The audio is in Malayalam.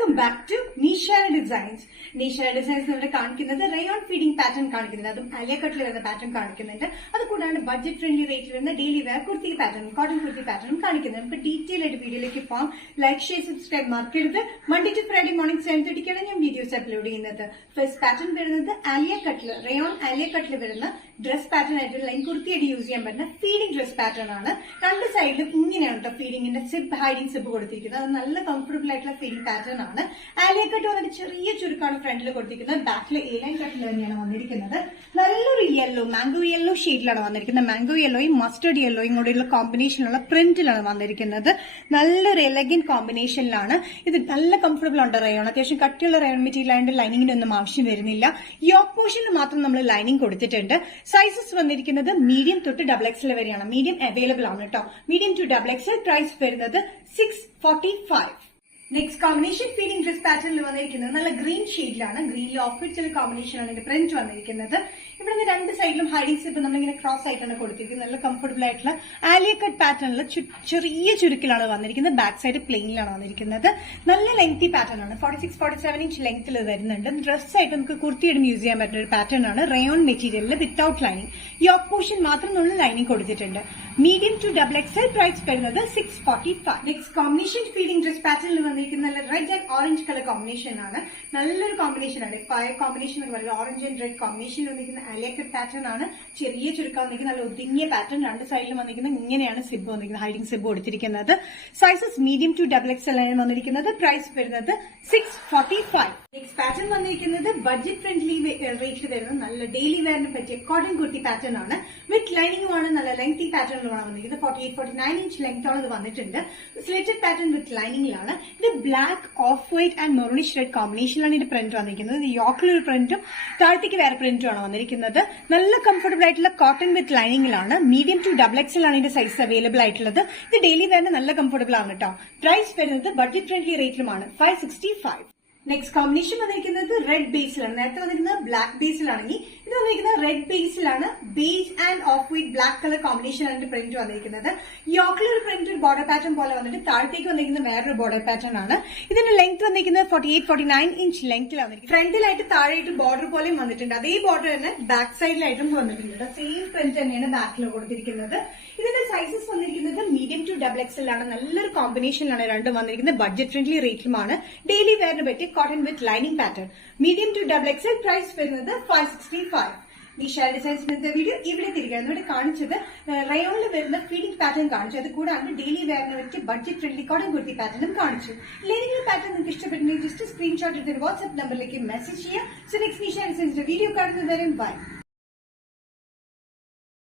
Welcome back to Nishara designs. Nishara designs ഇവിടെ കാണിക്കുന്നത് റയോൺ ഫീഡിംഗ് പാറ്റേൺ കാണിക്കുന്നുണ്ട്. അതും അലിയ കട്ടിൽ വരുന്ന പാറ്റേൺ കാണിക്കുന്നുണ്ട്. അതുകൂടാണ്ട് ബഡ്ജറ്റ് ഫ്രണ്ട്ലി റേറ്റിൽ വരുന്ന daily wear kurti pattern, cotton kurti pattern കാണിക്കുന്നുണ്ട്. നമുക്ക് ഡീറ്റെയിൽ ആയിട്ട് വീഡിയോയിലേക്ക് പോകാം. ലൈക്ക്, ഷെയർ, സബ്സ്ക്രൈബ് മറക്കരുത്. മൺഡേ ടു ഫ്രൈഡേ മോർണിംഗ് 7:30 ഞാൻ വീഡിയോസ് അപ്ലോഡ് ചെയ്യുന്നത്. ഫസ്റ്റ് പാറ്റേൺ വരുന്നത് അലിയ കട്ടിൽ, റയോൺ അലിയ കട്ടിൽ വരുന്ന ഡ്രസ് പാറ്റേൺ ആയിട്ട് ലൈൻ കുർത്തിയായിട്ട് യൂസ് ചെയ്യാൻ പറ്റുന്ന ഫീഡിംഗ് ഡ്രസ് പാറ്റേൺ ആണ്. രണ്ട് സൈഡിലും ഇങ്ങനെയാണ് കേട്ടോ ഫീഡിങ്ങിന്റെ സിബ്, ഹൈഡിംഗ് സിബ് കൊടുത്തിരിക്കുന്നത്. അത് നല്ല കംഫർട്ടബിൾ ആയിട്ടുള്ള ഫീഡിംഗ് പാറ്റേൺ ആണ്. ആലിയ കട്ട് വന്നിട്ട് ചെറിയ ചുരുക്കാണ് ഫ്രണ്ടിൽ കൊടുത്തിരിക്കുന്നത്. ബാക്കിൽ എ-ലൈൻ കട്ടിൽ തന്നെയാണ് വന്നിരിക്കുന്നത്. നല്ലൊരു യെല്ലോ, മാംഗോ യെല്ലോ ഷെയ്ഡിലാണ് വന്നിരിക്കുന്നത്. മാംഗോ യെല്ലോയും മസ്റ്റർഡ് യെല്ലോയും കൂടെയുള്ള കോമ്പിനേഷനിലുള്ള പ്രിന്റിലാണ് വന്നിരിക്കുന്നത്. നല്ലൊരു എലഗന്റ് കോമ്പിനേഷനിലാണ്. ഇത് നല്ല കംഫർട്ടബിൾ ഉണ്ട്. റയോൺ അത്യാവശ്യം കട്ടിയുള്ള റയോൺ മെറ്റീരിയൽ ആയതുകൊണ്ട് ലൈനിങ്ങിന്റെ ഒന്നും ആവശ്യം വരുന്നില്ല. യോക്ക് പോർഷനിൽ മാത്രം നമ്മൾ ലൈനിങ് കൊടുത്തിട്ടുണ്ട്. സൈസസ് വന്നിരിക്കുന്നത് മീഡിയം തൊട്ട് XXL വരെയാണ്. മീഡിയം അവൈലബിൾ ആണ് കേട്ടോ. Medium to XXL. പ്രൈസ് വരുന്നത് 645. നെക്സ്റ്റ് കോമ്പിനേഷൻ ഫീഡിംഗ് ഡ്രസ് പാറ്റേണിൽ വന്നിരിക്കുന്നത് നല്ല ഗ്രീൻ ഷെയ്ഡിലാണ്. ഗ്രീനിൽ ഓഫ് വൈറ്റ് കോമ്പിനേഷൻ ആണ് ഇതിന്റെ പ്രിന്റ് വന്നിരിക്കുന്നത്. ഇവിടെ നിന്ന് രണ്ട് സൈഡിലും ഹൈഡിംഗ് സിപ്പ് നമ്മളിങ്ങനെ ക്രോസ് ആയിട്ടാണ് കൊടുത്തിരിക്കുന്നത്. നല്ല കംഫർട്ടബിൾ ആയിട്ടുള്ള ആലിയ കട്ട് പാറ്റേണിൽ ചെറിയ ചുരുക്കിലാണ് വന്നിരിക്കുന്നത്. ബാക്ക് സൈഡ് പ്ലെയിനിലാണ് വന്നിരിക്കുന്നത്. നല്ല ലെങ്തി പാറ്റേൺ ആണ്. 46-47 ഇഞ്ച് ലെങ്ത്തിൽ വരുന്നുണ്ട്. ഡ്രസ് ആയിട്ട് നമുക്ക് കുർത്തിയിടും യൂസ് ചെയ്യാൻ പറ്റുന്ന ഒരു പാറ്റേൺ ആണ്. റയോൺ മെറ്റീരിയലിൽ വിത്തൌട്ട് ലൈനിങ്, യോക്ക് പോർഷൻ മാത്രം നമ്മൾ ലൈനിങ് കൊടുത്തിട്ടുണ്ട്. Medium to XXL. പ്രൈസ് വരുന്നത് 645. നെക്സ്റ്റ് കോമ്പിനേഷൻ ഫീഡിംഗ് ഡ്രസ് പാറ്റേണിൽ വന്നിരിക്കുന്ന നല്ല red and orange colour combination ആണ്. നല്ലൊരു കോമ്പിനേഷൻ ആണ്. ഫയർ കോമ്പിനേഷൻ എന്ന് പറയുന്നത് ഓറഞ്ച് ആൻഡ് റെഡ് കോമ്പിനേഷനിൽ വന്നിരിക്കുന്ന ആലിയ കട്ട് പാറ്റേൺ ആണ്. ചെറിയ ചുരുക്കം വന്നിരിക്കുന്ന നല്ല ഒതുങ്ങിയ പാറ്റേൺ. രണ്ട് സൈഡിലും വന്നിരിക്കുന്നത് ഇങ്ങനെയാണ് സിബ് വന്നിരിക്കുന്നത്, ഹൈഡിംഗ് സിബ് കൊടുത്തിരിക്കുന്നത്. സൈസസ് മീഡിയം ടു XXL ആണ് വന്നിരിക്കുന്നത്. പ്രൈസ് വരുന്നത് 645. നെക്സ്റ്റ് പാറ്റേൺ വന്നിരിക്കുന്നത് ബഡ്ജറ്റ് ഫ്രണ്ട്ലി റേറ്റിൽ വരുന്നത് നല്ല ഡെയിലി വെയറിന് പറ്റിയ കോട്ടൺ കുർത്തി പാറ്റേൺ ആണ്. വിത്ത് ലൈനിങ്ങുമാണ്. നല്ല ലെങ്തി പാറ്റേണിലാണ് വന്നിരിക്കുന്നത്. 48-49 ഇഞ്ച് ലെങ്തോളം ഇത് വന്നിട്ടുണ്ട്. സ്ലിറ്റഡ് പാറ്റേൺ വിത്ത് ലൈനിങ്ങിലാണ്. ഇത് black, off white and maroonish red കോമ്പിനേഷനിലാണ് ഇതിന്റെ പ്രിന്റ് വന്നിരിക്കുന്നത്. ഇത് യോക്കിലൊരു പ്രിന്റും താഴത്തേക്ക് വേറെ പ്രിന്റും ആണ് വന്നിരിക്കുന്നത്. നല്ല കംഫർട്ടബിൾ ആയിട്ടുള്ള കോട്ടൺ വിത്ത് ലൈനിങ്ങിലാണ്. മീഡിയം ടു XXL ആണ് ഇതിന്റെ സൈസ് അവൈലബിൾ ആയിട്ടുള്ളത്. ഇത് ഡെയിലി വെയറിന് നല്ല കംഫർട്ടബിൾ ആണ് കേട്ടോ. പ്രൈസ് വരുന്നത് ബഡ്ജറ്റ് ഫ്രണ്ട്ലി റേറ്റിലുമാണ് 565. നെക്സ്റ്റ് കോമ്പിനേഷൻ വന്നിരിക്കുന്നത് റെഡ് ബേസിലാണ്. നേരത്തെ വന്നിരിക്കുന്നത് ബ്ലാക്ക് ബേസിലാണെങ്കിൽ ഇത് വന്നിരിക്കുന്നത് റെഡ് ബേസിലാണ്. Beige and off white black colour combination ആണ് പ്രിന്റ് വന്നിരിക്കുന്നത്. യോക്കിലൊരു പ്രിന്റ് ഒരു ബോർഡർ പാറ്റേൺ പോലെ വന്നിട്ട് താഴത്തേക്ക് വന്നിരിക്കുന്ന വേറൊരു ബോർഡർ പാറ്റേൺ ആണ്. ഇതിന്റെ ലെങ്ത് വന്നിരിക്കുന്നത് 48-49 ഇഞ്ച് ലെങ്ത്തിലാണ് വന്നിരിക്കുന്നത്. ഫ്രണ്ടിലായിട്ട് താഴെയായിട്ട് ബോർഡർ പോലെയും വന്നിട്ടുണ്ട്. അതേ ബോർഡർ തന്നെ ബാക്ക് സൈഡിലായിട്ടും വന്നിട്ടുണ്ട്. സെയിം പ്രിന്റ് തന്നെയാണ് ബാക്കിൽ കൊടുത്തിരിക്കുന്നത്. ഇതിന്റെ സൈസസ് വന്നിരിക്കുന്നത് മീഡിയം ടു XXL ആണ്. നല്ലൊരു കോമ്പിനേഷനിലാണ് രണ്ടും വന്നിരിക്കുന്നത്. ബഡ്ജറ്റ് ഫ്രണ്ട്ലി റേറ്റിലുമാണ്. ഡെയിലി വെയറിന് പറ്റിയ cotton with lining pattern. Medium to XXL. Price വരുന്നത് 565. നീഷാര ഡിസൈൻസിന്റെ വീഡിയോ ഇവിടെ തിരികെ ഇവിടെ കാണിച്ചത് റയോണിൽ വരുന്ന ഫീഡിംഗ് പാറ്റേൺ കാണിച്ചു. അത് കൂടാണ്ട് ഡെയിലി വെയറിന് പറ്റിയ ബഡ്ജറ്റ് ഫ്രണ്ട്ലി കോട്ടൺ കുർത്തി പാറ്റേണും കാണിച്ചു. ഏതെങ്കിലും പാറ്റേൺ നിങ്ങൾക്ക് ഇഷ്ടപ്പെട്ടുണ്ടെങ്കിൽ ജസ്റ്റ് സ്ക്രീൻഷോട്ട് എടുത്ത് വാട്സ്ആപ്പ് നമ്പറിലേക്ക് മെസ്സേജ് ചെയ്യാം. സോ നെക്സ്റ്റ് നീഷാര ഡിസൈൻസിന്റെ വീഡിയോ കാണുന്നതുവരെ ബൈ.